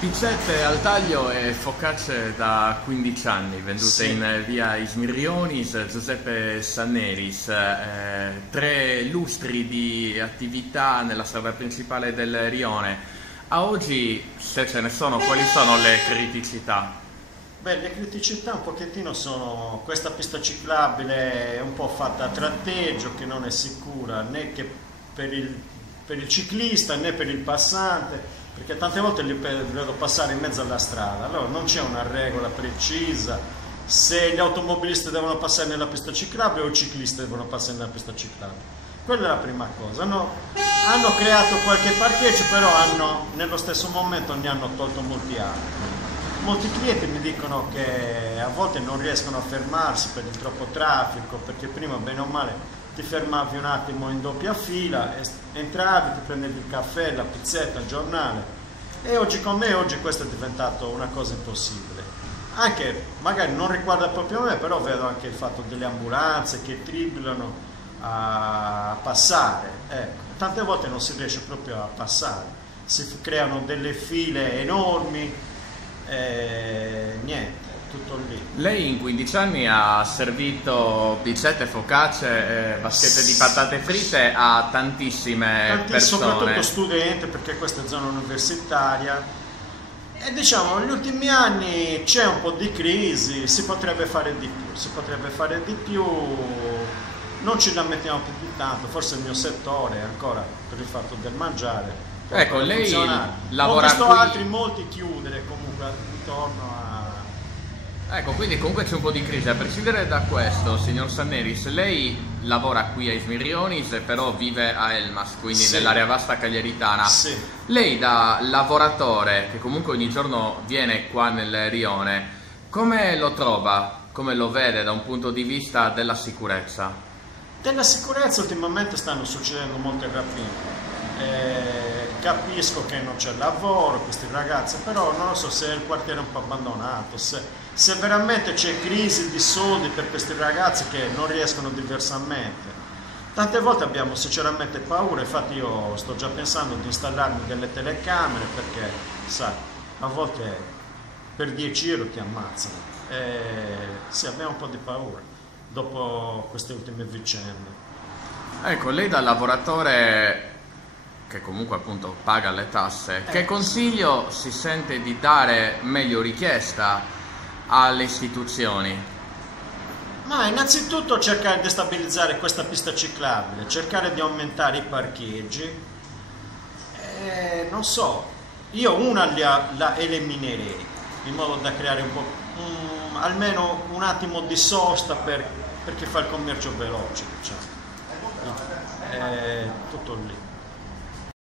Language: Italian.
Pizzette al taglio e focacce da 15 anni, vendute Sì. in via Ismirionis, Giuseppe Sanneris, 3 lustri di attività nella strada principale del Rione. A oggi, se ce ne sono, quali sono le criticità? Beh, le criticità un pochettino sono questa pista ciclabile un po' fatta a tratteggio, che non è sicura né che per il ciclista né per il passante, perché tante volte li vedo passare in mezzo alla strada. Allora non c'è una regola precisa se gli automobilisti devono passare nella pista ciclabile o i ciclisti devono passare nella pista ciclabile. Quella è la prima cosa. Hanno creato qualche parcheggio, però nello stesso momento ne hanno tolto molti altri. Molti clienti mi dicono che a volte non riescono a fermarsi per il troppo traffico, perché prima bene o male ti fermavi un attimo in doppia fila, entravi, ti prendevi il caffè, la pizzetta, il giornale, e oggi con me, oggi questo è diventato una cosa impossibile. Anche, magari non riguarda proprio me, però vedo anche il fatto delle ambulanze che tribolano a passare, ecco. Tante volte non si riesce proprio a passare, si creano delle file enormi. Niente, tutto lì. Lei in 15 anni ha servito pizzette, focacce, vaschette di patate fritte a tantissime persone. Soprattutto studenti, perché questa è zona universitaria. E diciamo, negli ultimi anni c'è un po' di crisi, si potrebbe fare di più, non ci lamentiamo più di tanto, forse il mio settore ancora per il fatto del mangiare. Ecco, lei funzionare. lavora Ho visto qui. altri molti chiudere comunque intorno a... Ecco, quindi comunque c'è un po' di crisi. A prescindere da questo, signor Sanneris, lei lavora qui a Ismirionis, però vive a Elmas, quindi Sì. nell'area vasta cagliaritana. Sì. Lei da lavoratore, che comunque ogni giorno viene qua nel Rione, come lo trova? Come lo vede da un punto di vista della sicurezza? Della sicurezza ultimamente stanno succedendo molte rapine. Capisco che non c'è lavoro, questi ragazzi, però non lo so se il quartiere è un po' abbandonato, se veramente c'è crisi di soldi per questi ragazzi che non riescono diversamente. Tante volte abbiamo sinceramente paura, infatti io sto già pensando di installarmi delle telecamere perché, sai, a volte per 10 euro ti ammazzano. Sì, abbiamo un po' di paura dopo queste ultime vicende. Ecco, lei da lavoratore che comunque appunto paga le tasse, che consiglio si sente di dare, meglio richiesta, alle istituzioni? Ma innanzitutto cercare di stabilizzare questa pista ciclabile, cercare di aumentare i parcheggi, non so, io una la eliminerei in modo da creare un po', almeno un attimo di sosta per chi fa il commercio veloce, diciamo. Tutto lì.